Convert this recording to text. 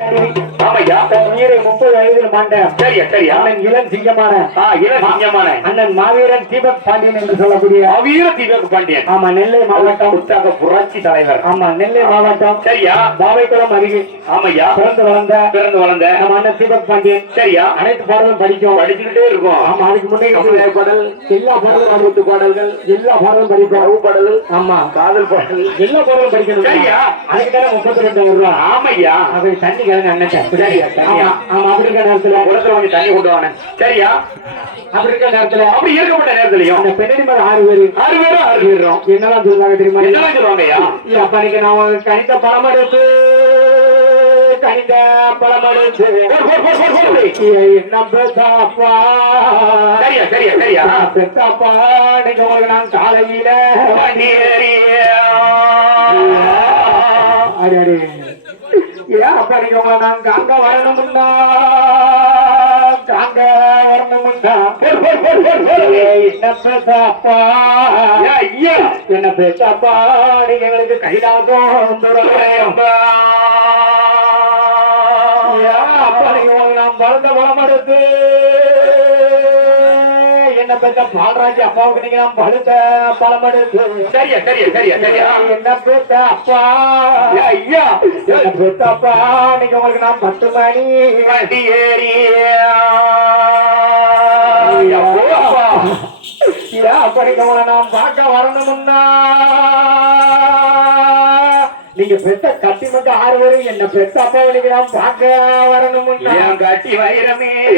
ஆமையா 30 வயதில் மாண்டேன். சரியா சரியா அண்ணன் இளம் சிங்கமான இளம் சிங்கமான அண்ணன் மாவீரன் தீபக் பாண்டியன் என்று சொல்லக்கூடிய மாவீர தீபக் பாண்டியன். ஆமா நெல்லை மாவட்டம் புத்தக புரட்சி தலைவர். ஆமா நெல்லை மாவட்டம் சரியா பாவைக்குளம் அருகே ஆமையா பிறந்து வளர்ந்த நம்ம அண்ணன் தீபக் பாண்டியன். சரியா அனைத்து பாடலும் படிச்சுக்கிட்டே இருக்கும். ஆமா அதுக்கு முன்னே பாடல் எல்லா பாடலும் அறுபத்து பாடல்கள் எல்லா பாடலும் படிப்போம். லவ் பாடல் ஆமா காதல் பாடல் எல்லா பாடலும் படிக்கணும். சரியா அதுக்கு தானே 32 ரூபா. ஆமையா அப்படி தண்ணி கிழங்கு அண்ணன் சரியா சரியா ஆமா அப்படி இருக்க நேரத்துல குளத்துல வந்து தண்ணி கொண்டு வாங்க. சரியா அப்படி இருக்க நேரத்துல அப்படி இருக்கப்பட்ட நேரத்திலையும் அந்த பெண்ணடி மாதிரி 6 பேரும் 6 பேரும் என்னெல்லாம் சொல்லுவாங்க தெரியுமா? என்னதான் சொல்லுவாங்கய்யா? அப்ப இன்னைக்கு நான் கணித பணம் எடுத்து கணித பணம் எடுத்து என்ன பெத்தாப்பா சரியா சரியா சரியா பெத்தாப்பா இன்னைக்கு உங்களுக்கு நான் காலையில வண்டி ஏறியா அடி அடி ஏன் அப்ப நீங்க உங்களை நான் காங்க வரணும்னா காங்க வரணும்னா என்ன பெத்தாப்பா ஐயா என்ன பெத்தாப்பா நீங்க எங்களுக்கு கைலாசம் தொடரப்பா அப்பா நீங்க உங்களை நான் வளர்ந்த பலம் எடுத்து என்ன பெத்த பாலராஜ் அப்பாவுக்கு நீங்க நான் பழுத்த பலம் எடுத்து சரியா சரியா சரியா சரியா என்ன பெத்த அப்பா ஐயா என்ன பெத்த அப்பா நீங்க உங்களுக்கு நான் 10 மணி வண்டி ஏறியா அப்ப நீங்க உங்களை நான் பார்க்க வரணும்னா நீங்க பெத்த கட்டி மட்டும் 6 பேரும் என்ன பெத்த அப்பாவை நீங்க நான் பார்க்க வரணும்னா கட்டி வைரமே